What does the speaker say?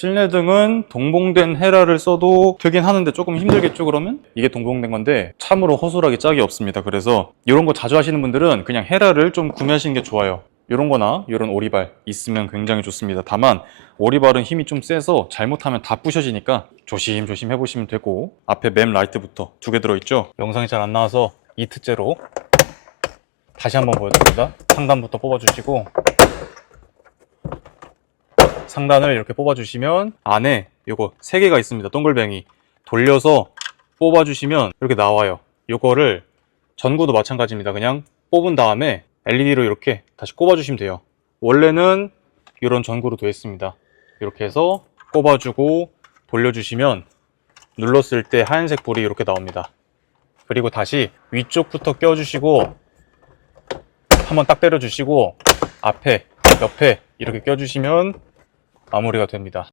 실내등은 동봉된 헤라를 써도 되긴 하는데 조금 힘들겠죠 그러면? 이게 동봉된 건데 참으로 허술하게 짝이 없습니다. 그래서 이런 거 자주 하시는 분들은 그냥 헤라를 좀 구매하시는 게 좋아요. 이런 거나 이런 오리발 있으면 굉장히 좋습니다. 다만 오리발은 힘이 좀 세서 잘못하면 다 부셔지니까 조심조심 해보시면 되고 앞에 맵 라이트부터 두 개 들어있죠? 영상이 잘 안 나와서 이트째로 다시 한번 보여드립니다. 상단부터 뽑아주시고 상단을 이렇게 뽑아주시면 안에 요거 세 개가 있습니다. 동글뱅이 돌려서 뽑아주시면 이렇게 나와요. 요거를 전구도 마찬가지입니다. 그냥 뽑은 다음에 LED로 이렇게 다시 꼽아주시면 돼요. 원래는 이런 전구로 되어 있습니다. 이렇게 해서 꼽아주고 돌려주시면 눌렀을 때 하얀색 불이 이렇게 나옵니다. 그리고 다시 위쪽부터 껴주시고 한번 딱 때려주시고 앞에 옆에 이렇게 껴주시면 마무리가 됩니다.